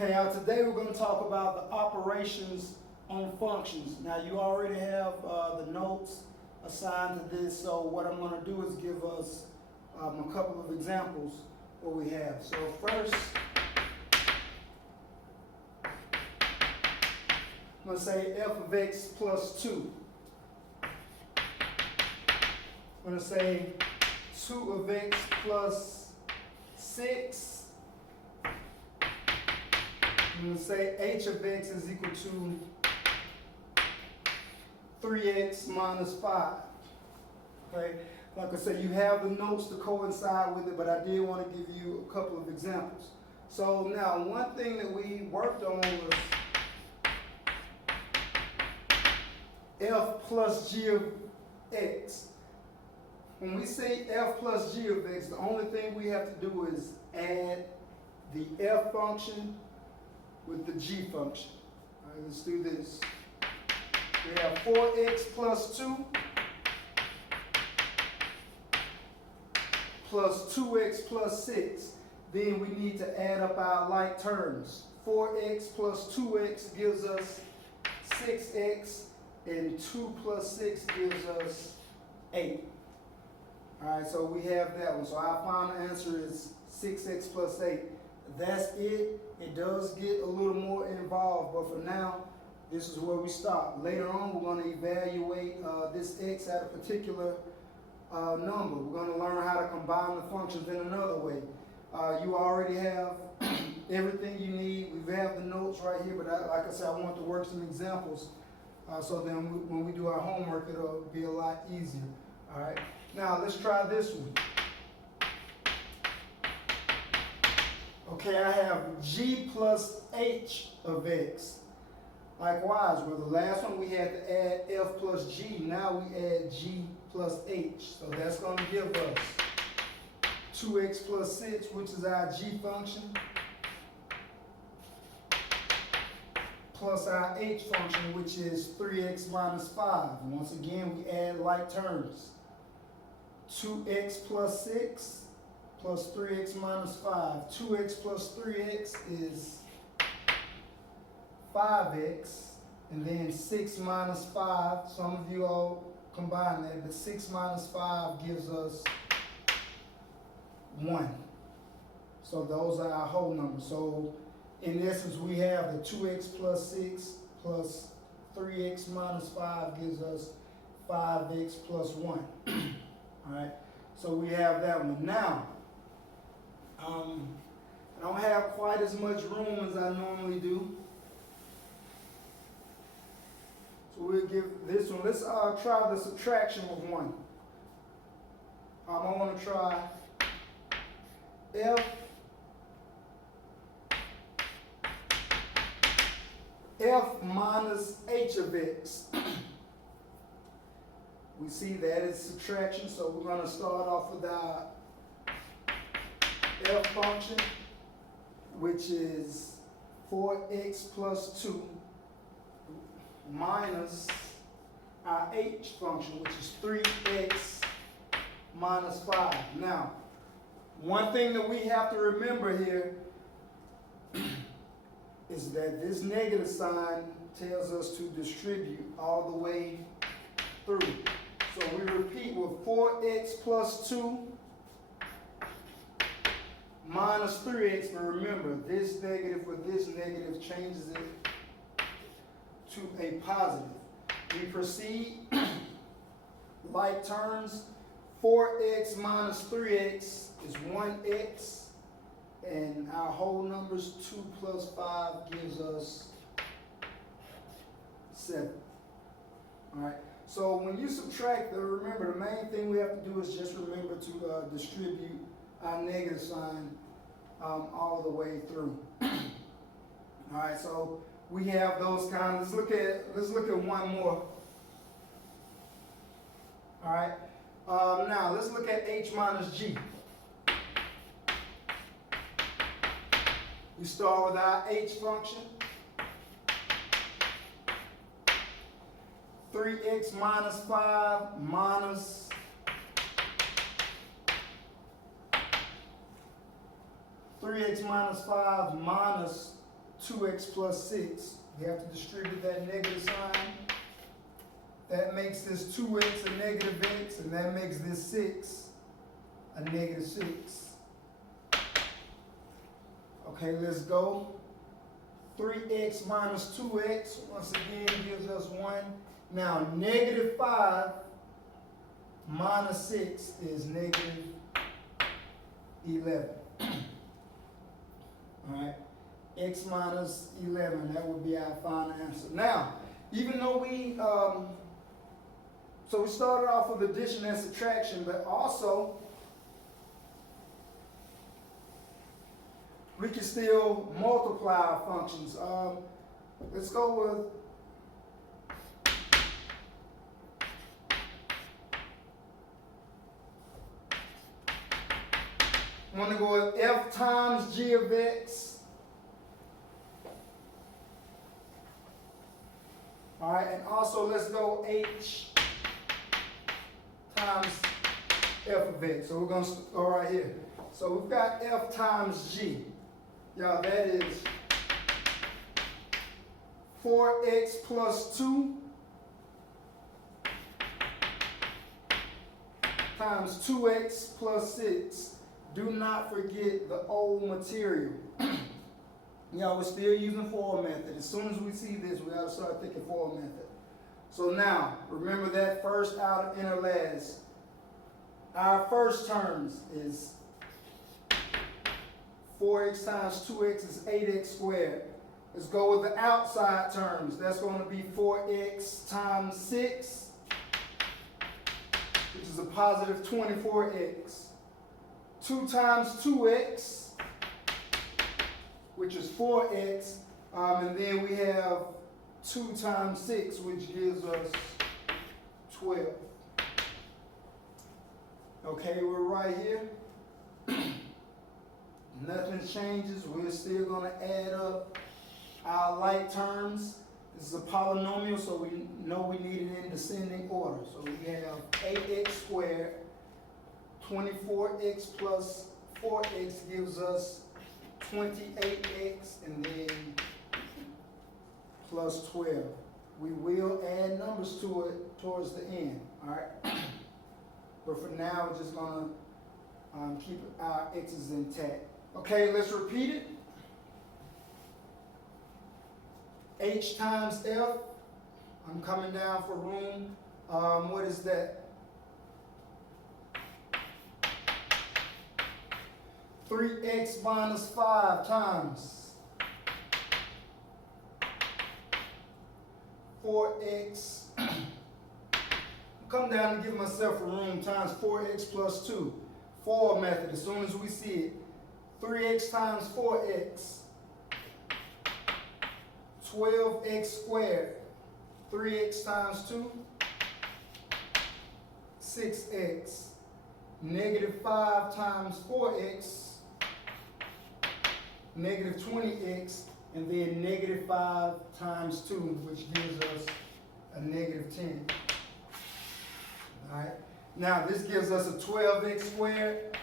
Okay, today we're going to talk about the operations on functions. Now you already have the notes assigned to this, so what I'm going to do is give us a couple of examples what we have. So first, I'm going to say f of x plus 2. I'm going to say 2 of x plus 6. I'm going to say h of x is equal to 3x minus 5. Okay, like I said, you have the notes to coincide with it, but I did want to give you a couple of examples. So now, one thing that we worked on was f plus g of x. When we say f plus g of x, the only thing we have to do is add the f function with the g function. All right, let's do this. We have 4x plus 2 plus 2x plus 6. Then we need to add up our like terms. 4x plus 2x gives us 6x, and 2 plus 6 gives us 8. All right, so we have that one. So our final answer is 6x plus 8. That's it. It does get a little more involved, but for now, this is where we stop. Later on, we're going to evaluate this x at a particular number. We're going to learn how to combine the functions in another way. You already have everything you need. We have the notes right here, but like I said, I want to work some examples so then when we do our homework, it'll be a lot easier. All right. Now, let's try this one. Okay, I have g plus h of x. Likewise, well, the last one we had to add f plus g. Now we add g plus h. So that's going to give us 2x plus 6, which is our g function, plus our h function, which is 3x minus 5. Once again, we add like terms. 2x plus 6 plus 3x minus 5. 2x plus 3x is 5x, and then 6 minus 5. Some of you all combine that, but 6 minus 5 gives us 1. So those are our whole numbers. So in essence, we have the 2x plus 6 plus 3x minus 5 gives us 5x plus 1. All right, so we have that one. Now, I don't have quite as much room as I normally do. So we'll give this one. Let's try the subtraction of 1. I want to try f minus h of x. We see that is subtraction, so we're going to start off with our f function, which is 4x plus 2 minus our h function, which is 3x minus 5. Now, one thing that we have to remember here is that this negative sign tells us to distribute all the way through. So we repeat with 4x plus 2 minus 3x, but remember, this negative with this negative changes it to a positive. We proceed like terms. 4x minus 3x is 1x, and our whole numbers 2 plus 5 gives us 7. All right. So when you subtract, remember the main thing we have to do is just remember to distribute our negative sign all the way through. All right, so we have those kinds. Let's look at one more. All right. Now let's look at h minus g. We start with our h function. 3x minus 5 minus 3x minus 5 minus 2x plus 6. We have to distribute that negative sign. That makes this 2x a negative x, and that makes this 6 a negative 6. Okay, let's go. 3x minus 2x, once again, gives us 1. Now, negative 5 minus 6 is negative 11. All right, x minus 11, that would be our final answer. Now, even though so we started off with addition and subtraction, but also we can still multiply our functions. Let's go with I'm going to go with f times g of x. All right, and also let's go h times f of x. So we're going to go right here. So we've got f times g. Y'all, that is 4x plus 2 times 2x plus 6. Do not forget the old material. Y'all, we're still using for method. As soon as we see this, we got to start thinking for method. So now, remember that first outer inner last. Our first terms is 4x times 2x is 8x squared. Let's go with the outside terms. That's going to be 4x times 6, which is a positive 24x. 2 times 2x, which is 4x. And then we have 2 times 6, which gives us 12. Okay, we're right here. Nothing changes. We're still going to add up our like terms. This is a polynomial, so we know we need it in descending order. So we have 8x squared, 24x plus 4x gives us 28x, and then plus 12. We will add numbers to it towards the end, all right? But for now, we're just going to keep our x's intact. Okay, let's repeat it. H times F. I'm coming down for room. What is that? 3x minus 5 times 4x. Come down and give myself a room times 4x plus 2. For method, as soon as we see it. 3x times 4x. 12x squared. 3x times 2. 6x. Negative 5 times 4x. Negative 20x. And then negative 5 times 2, which gives us a negative 10. All right. Now, this gives us a 12x squared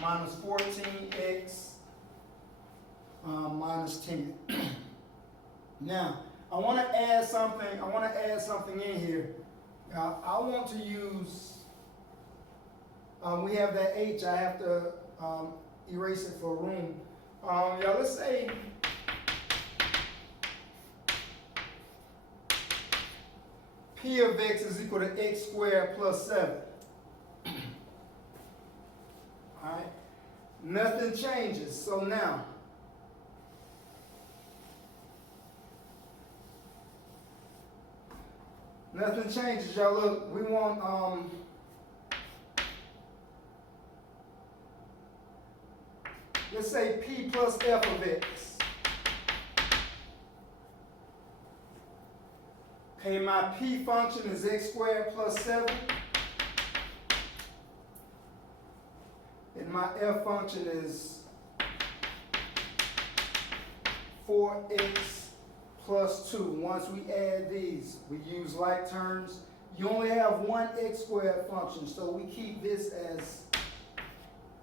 minus 14x minus 10. Now, I want to add something. I want to add something in here. Now, I want to use. We have that h. I have to erase it for room. Yeah, let's say. P of x is equal to x squared plus 7. All right. Nothing changes. So now, nothing changes, y'all. Look, we want let's say P plus f of x. Okay, my P function is x squared plus 7. And my F function is 4x plus 2. Once we add these, we use like terms. You only have one x squared function, so we keep this as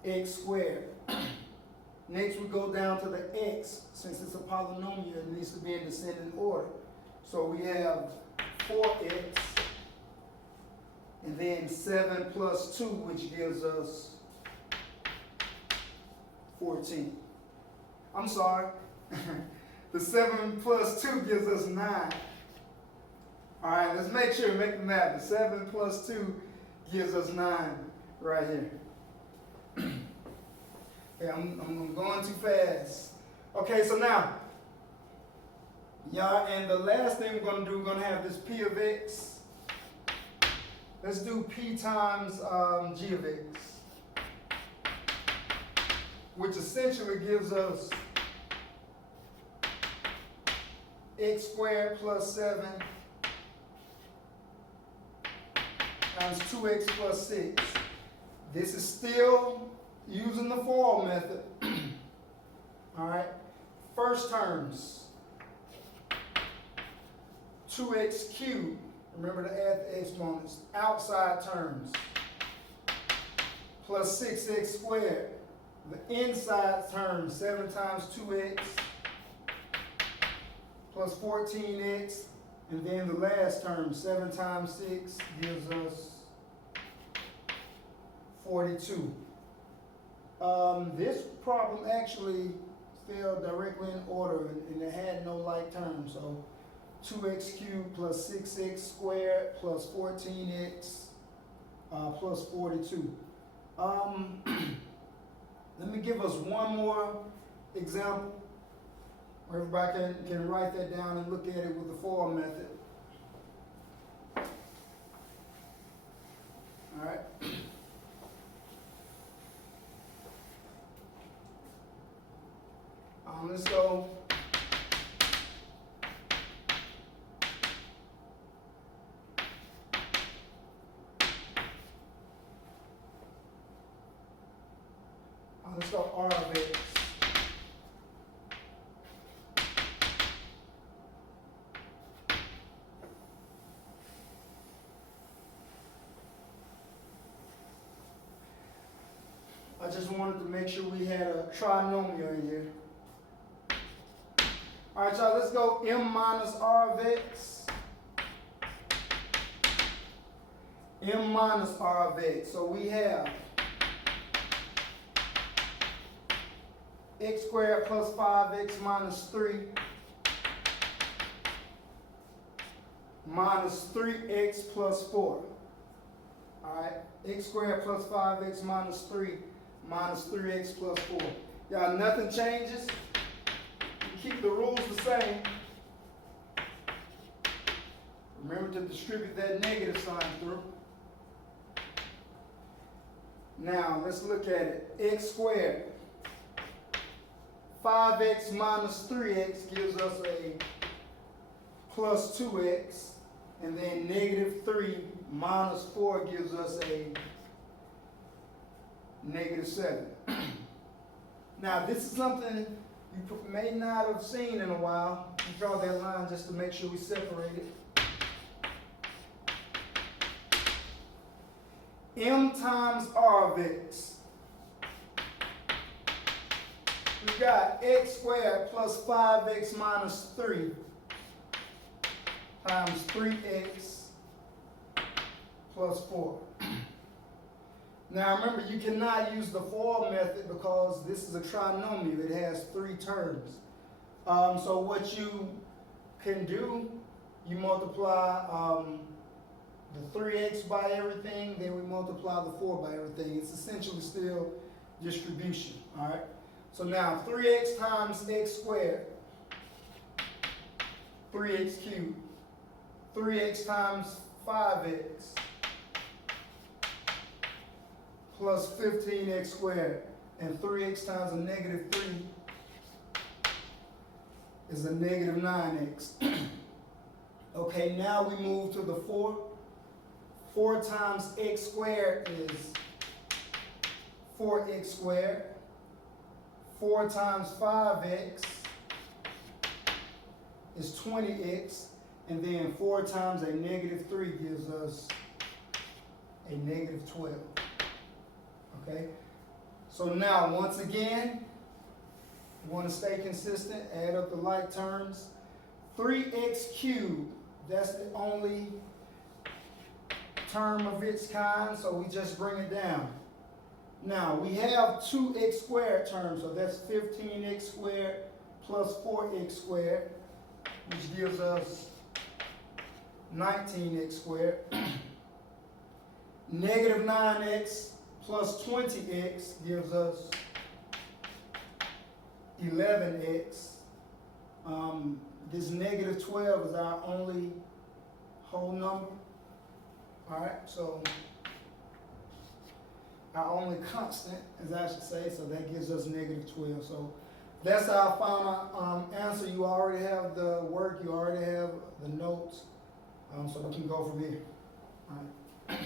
x squared. Next, we go down to the x. Since it's a polynomial, it needs to be in descending order. So we have 4x, and then 7 plus 2, which gives us 14. I'm sorry. The 7 plus 2 gives us 9. All right, let's make sure we make the math. The 7 plus 2 gives us 9 right here. Yeah, I'm going too fast. Okay, so now, y'all, and the last thing we're going to do, we're going to have this P of X. Let's do P times G of X, which essentially gives us x squared plus 7 times 2x plus 6. This is still using the FOIL method. All right. First terms, 2x cubed. Remember to add the exponents. Outside terms, plus 6x squared. The inside term, 7 times 2x plus 14x. And then the last term, 7 times 6 gives us 42. This problem actually fell directly in order, and it had no like terms. So 2x cubed plus 6x squared plus 14x plus 42. Let me give us one more example where everybody can write that down and look at it with the FOIL method. All right. Let's go. Let's go R of X. I just wanted to make sure we had a trinomial in here. All right, y'all, let's go M minus R of X. M minus R of X. So we have x squared plus 5x minus 3 minus 3x plus 4. All right, x squared plus 5x minus 3 minus 3x plus 4. Y'all, nothing changes. You keep the rules the same. Remember to distribute that negative sign through. Now, let's look at it. X squared. 5x minus 3x gives us a plus 2x. And then negative 3 minus 4 gives us a negative 7. Now, this is something you may not have seen in a while. You draw that line just to make sure we separate it. M times R of X. We've got x squared plus 5x minus 3 times 3x plus 4. Now remember, you cannot use the FOIL method because this is a trinomial. It has 3 terms. So what you can do, you multiply the 3x by everything, then we multiply the 4 by everything. It's essentially still distribution, all right? So now 3x times x squared, 3x cubed, 3x times 5x, plus 15x squared, and 3x times a negative 3 is a negative 9x. Okay, now we move to the 4. 4 times x squared is 4x squared. 4 times 5x is 20x. And then 4 times a negative 3 gives us a negative 12. Okay? So now, once again, You want to stay consistent, add up the like terms. 3x cubed, that's the only term of its kind, so we just bring it down. Now, we have 2x squared terms, so that's 15x squared plus 4x squared, which gives us 19x squared. Negative 9x plus 20x gives us 11x. This negative 12 is our only whole number. All right, so our only constant, as I should say, so that gives us negative 12. So that's our final answer. You already have the work, you already have the notes, so we can go from here. All right.